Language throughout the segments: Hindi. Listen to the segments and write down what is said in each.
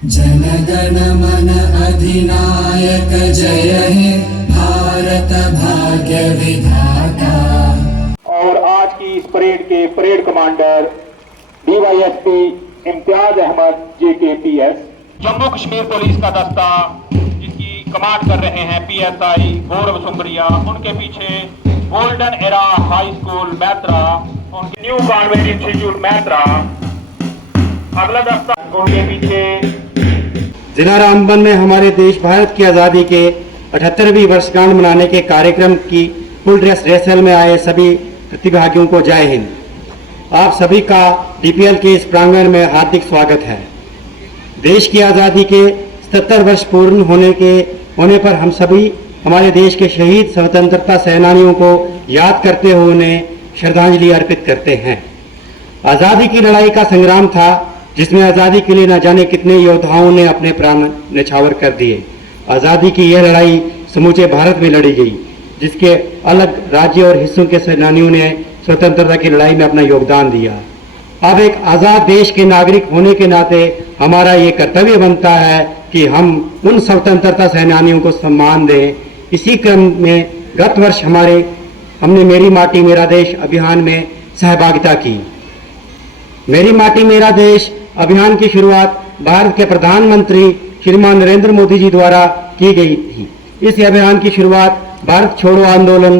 जनगण मन अधिनायक जय हे भारत भाग्य विधाता। और आज की इस परेड के parade commander DYSP Imtiaz Ahmed JKPS, Jammu Kashmir police का दस्ता जिसकी कमांड कर रहे हैं PSI गौरव सुमरिया, उनके पीछे golden era high school Maitra, उनके न्यू कॉन्वेंट इंस्टीट्यूट मैत्रा। अगला दस्ता उनके पीछे जिला रामबन में हमारे देश भारत की आज़ादी के 78वीं वर्षगांठ मनाने के कार्यक्रम की फुल ड्रेस रिहर्सल में आए सभी प्रतिभागियों को जय हिंद। आप सभी का DPL के इस प्रांगण में हार्दिक स्वागत है। देश की आज़ादी के 77 वर्ष पूर्ण होने पर हम सभी हमारे देश के शहीद स्वतंत्रता सेनानियों को याद करते हुए उन्हें श्रद्धांजलि अर्पित करते हैं। आज़ादी की लड़ाई का संग्राम था जिसमें आज़ादी के लिए न जाने कितने योद्धाओं ने अपने प्राण न्यौछावर कर दिए। आज़ादी की यह लड़ाई समूचे भारत में लड़ी गई, जिसके अलग राज्य और हिस्सों के सेनानियों ने स्वतंत्रता की लड़ाई में अपना योगदान दिया। अब एक आज़ाद देश के नागरिक होने के नाते हमारा ये कर्तव्य बनता है कि हम उन स्वतंत्रता सेनानियों को सम्मान दें। इसी क्रम में गत वर्ष हमने मेरी माटी मेरा देश अभियान में सहभागिता की। मेरी माटी मेरा देश अभियान की शुरुआत भारत के प्रधानमंत्री श्रीमान नरेंद्र मोदी जी द्वारा की गई थी। इस अभियान की शुरुआत भारत छोड़ो आंदोलन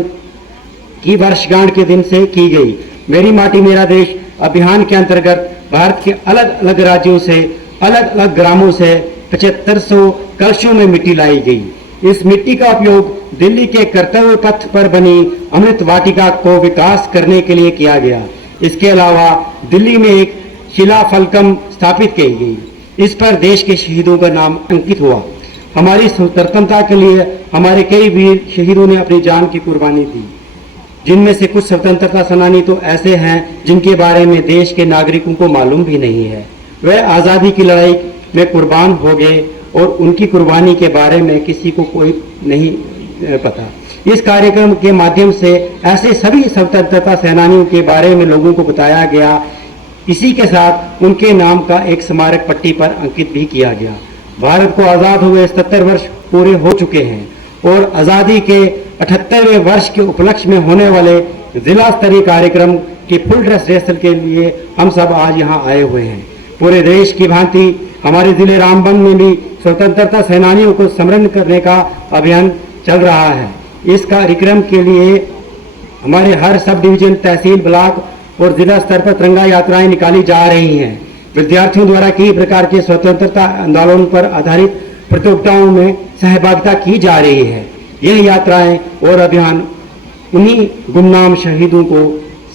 की वर्षगांठ के दिन से की गई। मेरी माटी मेरा देश अभियान के अंतर्गत भारत के अलग अलग राज्यों से अलग अलग ग्रामों से 7500 कलशों में मिट्टी लाई गई। इस मिट्टी का उपयोग दिल्ली के कर्तव्य पथ पर बनी अमृत वाटिका को विकास करने के लिए किया गया। इसके अलावा दिल्ली में एक शिला फलकम स्थापित की गई। इस पर देश के शहीदों का नाम अंकित हुआ। हमारी स्वतंत्रता के लिए हमारे कई वीर शहीदों ने अपनी जान की कुर्बानी दी, जिनमें से कुछ स्वतंत्रता सेनानी तो ऐसे हैं जिनके बारे में देश के नागरिकों को मालूम भी नहीं है। वे आज़ादी की लड़ाई में कुर्बान हो गए और उनकी कुर्बानी के बारे में किसी को कोई नहीं पता। इस कार्यक्रम के माध्यम से ऐसे सभी स्वतंत्रता सेनानियों के बारे में लोगों को बताया गया। इसी के साथ उनके नाम का एक स्मारक पट्टी पर अंकित भी किया गया। भारत को आज़ाद हुए 77 वर्ष पूरे हो चुके हैं और आज़ादी के 78वें वर्ष के उपलक्ष्य में होने वाले जिला स्तरीय कार्यक्रम की फुल ड्रेस रिहर्सल के लिए हम सब आज यहाँ आए हुए हैं। पूरे देश की भांति हमारे जिले रामबन में भी स्वतंत्रता सेनानियों को स्मरण करने का अभियान चल रहा है। इस कार्यक्रम के लिए हमारे हर सब डिवीजन, तहसील, ब्लॉक और जिला स्तर पर तिरंगा यात्राएं निकाली जा रही हैं। विद्यार्थियों द्वारा कई प्रकार के स्वतंत्रता आंदोलन पर आधारित प्रतियोगिताओं में सहभागिता की जा रही है। यह यात्राएं और अभियान उन्हीं गुमनाम शहीदों को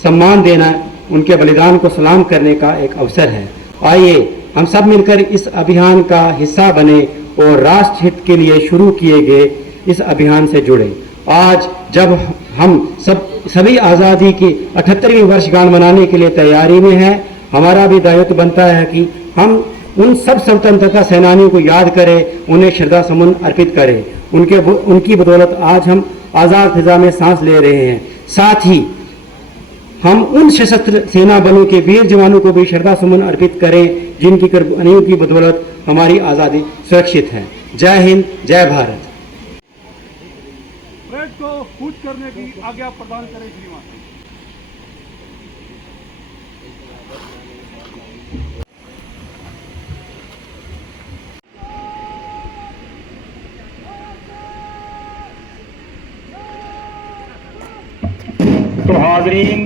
सम्मान देना, उनके बलिदान को सलाम करने का एक अवसर है। आइए हम सब मिलकर इस अभियान का हिस्सा बने और राष्ट्र हित के लिए शुरू किए गए इस अभियान से जुड़े। आज जब हम सभी आज़ादी की 78वीं वर्षगांठ मनाने के लिए तैयारी में हैं, हमारा भी दायित्व बनता है कि हम उन सब स्वतंत्रता सेनानियों को याद करें, उन्हें श्रद्धा सुमन अर्पित करें। उनकी बदौलत आज हम आज़ाद फिजा में सांस ले रहे हैं। साथ ही हम उन सशस्त्र सेना बलों के वीर जवानों को भी श्रद्धा सुमन अर्पित करें जिनकी कुर्बानियों की बदौलत हमारी आज़ादी सुरक्षित है। जय हिंद, जय भारत। परेड को कूच करने की आज्ञा प्रदान करें श्रीमान। तो हाजरीन,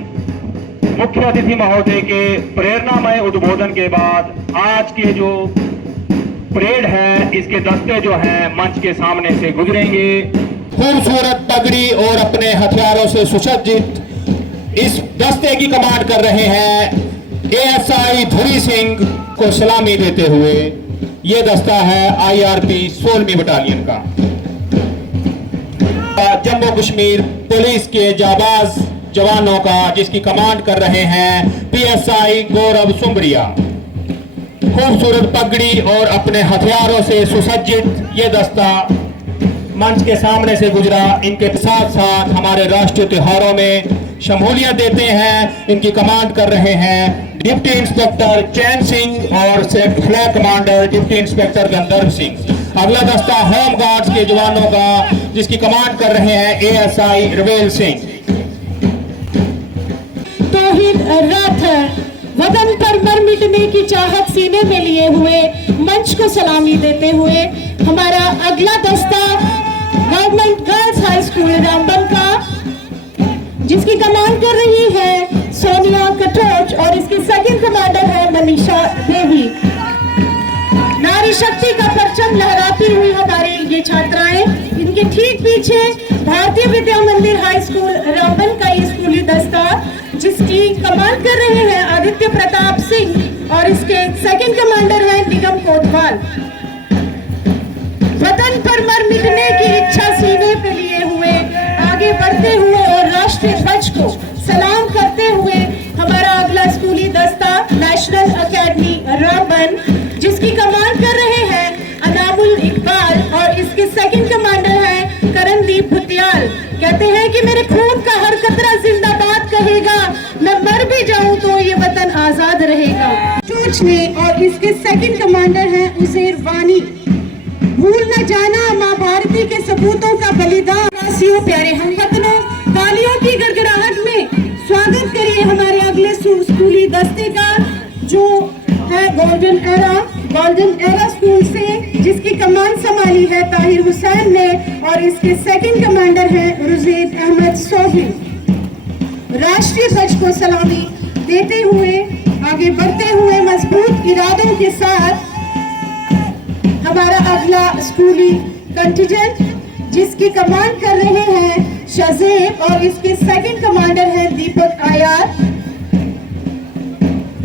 मुख्य अतिथि महोदय के प्रेरणामय उद्बोधन के बाद आज के जो परेड है, इसके दस्ते जो हैं मंच के सामने से गुजरेंगे। खूबसूरत पगड़ी और अपने हथियारों से सुसज्जित इस दस्ते की कमांड कर रहे हैं ASI धुरी सिंह को सलामी देते हुए ये दस्ता है IRP 16वीं बटालियन का। जम्मू कश्मीर पुलिस के जाबाज जवानों का, जिसकी कमांड कर रहे हैं PSI गौरव सुमरिया। खूबसूरत पगड़ी और अपने हथियारों से सुसज्जित ये दस्ता मंच के सामने से गुजरा। इनके साथ साथ हमारे राष्ट्रीय त्योहारों में शमूलियत देते हैं। इनकी कमांड कर रहे हैं डिप्टी इंस्पेक्टर चैन सिंह और फ्लैग कमांडर डिप्टी इंस्पेक्टर गंधर्व सिंह। अगला दस्ता होम गार्ड्स के जवानों का जिसकी कमांड कर रहे हैं एएसआई रवेल सिंह। तौहीद राठौर वतन पर मर मिटने की चाहत सीने में लिए हुए मंच को सलामी देते हुए हमारा अगला दस्ता government girls high school Ramban का जिसकी कमांड कर रही है सोनिया कटोच और इसकी सेकंड कमांडर है मनीषा देवी। नारी शक्ति का परचम लहराती हुई हमारी ये छात्राएं, इनके ठीक पीछे भारतीय विद्या मंदिर हाई स्कूल रामबन का ये स्कूली दस्ता जिसकी कमांड कर रहे हैं आदित्य प्रताप सिंह और इसके सेकंड कमांडर हैं निगम कोतवाल। वतन पर मर मिटने की इच्छा सीने पे लिए हुए आगे बढ़ते हुए और राष्ट्रीय ध्वज को सलाम करते हुए हमारा अगला स्कूली दस्ता नेशनल एकेडमी रामबन जिसकी कमांड कर रहे हैं अनामुल इकबाल और इसके सेकंड कमांडर हैं करणदीप भुतियाल। कहते हैं कि मेरे खून का हर कतरा जिंदाबाद कहेगा, मैं मर भी जाऊं तो ये वतन आजाद रहेगा। चूचने और इसके सेकंड कमांडर हैं उज़ैर वानी। भूल न जाना माँ भारती के सपूतों का बलिदान। वासियों प्यारे हमवतनों, तालियों की गड़गड़ाहट में स्वागत करिए हमारे अगले स्कूली दस्ते का जो है गोल्डन एरा स्कूल से जिसकी कमान संभाली है ताहिर हुसैन ने और इसके सेकंड कमांडर हैं रुज़ैद अहमद सोहिल। राष्ट्रीय ध्वज को सलामी देते हुए आगे बढ़ते हुए मजबूत इरादों के साथ हमारा अगला स्कूली कंटिजेंट जिसकी कमांड कर रहे हैं शज़ेब और इसके सेकंड कमांडर हैं दीपक आयार।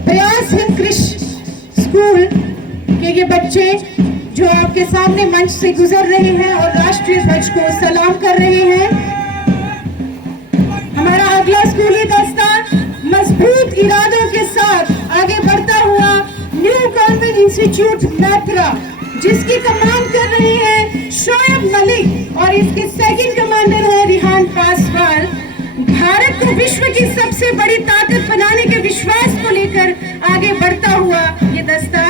प्रयास हिंद कृषि स्कूल के ये बच्चे जो आपके सामने मंच से गुजर रहे हैं और राष्ट्रीय ध्वज को सलाम कर रहे हैं। हमारा अगला स्कूली दस्ता मजबूत इरादों के साथ आगे बढ़ता हुआ न्यू कॉन्वेंट इंस्टीट्यूट मैत्रा जिसकी कमांड कर रहे हैं शोएब मलिक और इसके सेकंड कमांडर है रिहान पासवान। भारत को विश्व की सबसे बड़ी ताकत बनाने के विश्वास को लेकर आगे बढ़ता हुआ ये दस्ता,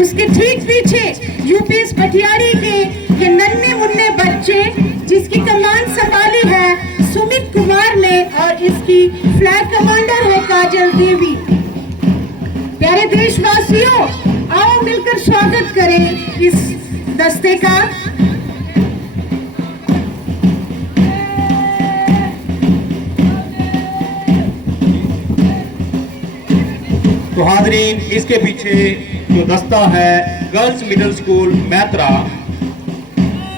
उसके ठीक पीछे यूपीएस पटियाली के ये नन्हे मुन्ने बच्चे जिसकी कमान संभाली है सुमित कुमार ने और इसकी फ्लैग कमांडर है काजल देवी। प्यारे देशवासियों, आओ मिलकर स्वागत करें इस दस्ते का। तो हाजरीन, इसके पीछे जो दस्ता है गर्ल्स मिडिल स्कूल मैत्रा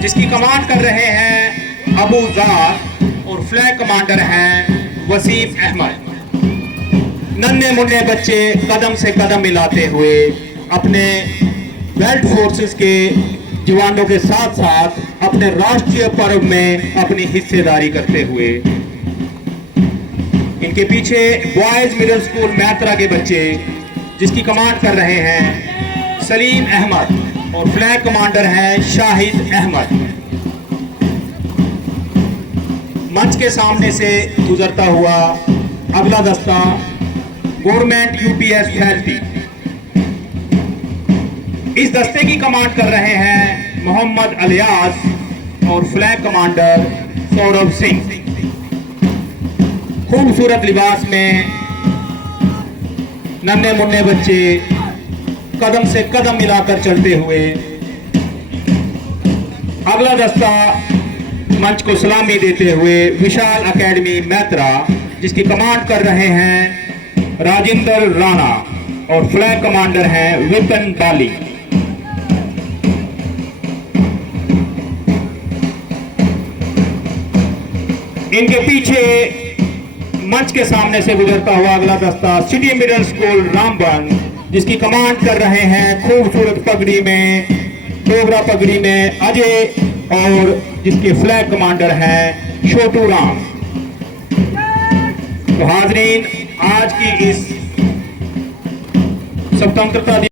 जिसकी कमांड कर रहे हैं अबू जार और फ्लैग कमांडर हैं वसीफ अहमद। नन्हे मुन्ने बच्चे कदम से कदम मिलाते हुए अपने बेल्ट फोर्सेस के जवानों के साथ साथ अपने राष्ट्रीय पर्व में अपनी हिस्सेदारी करते हुए, इनके पीछे बॉयज मिडिल स्कूल मैत्रा के बच्चे जिसकी कमांड कर रहे हैं सलीम अहमद और फ्लैग कमांडर हैं शाहिद अहमद। मंच के सामने से गुजरता हुआ अगला दस्ता गवर्नमेंट यूपीएस फैकल्टी, इस दस्ते की कमांड कर रहे हैं मोहम्मद अलियास और फ्लैग कमांडर सौरभ सिंह। खूबसूरत लिबास में नन्हे मुन्ने बच्चे कदम से कदम मिलाकर चलते हुए अगला दस्ता मंच को सलामी देते हुए विशाल एकेडमी मैत्रा जिसकी कमांड कर रहे हैं राजेंद्र राणा और फ्लैग कमांडर हैं विपिन बाली। इनके पीछे मंच के सामने से गुजरता हुआ अगला दस्ता सिटी मिडिल स्कूल रामबन जिसकी कमांड कर रहे हैं खूबसूरत पगड़ी में, डोगरा पगड़ी में अजय और जिसके फ्लैग कमांडर हैं छोटू राम। तो हाजरीन, आज की इस स्वतंत्रता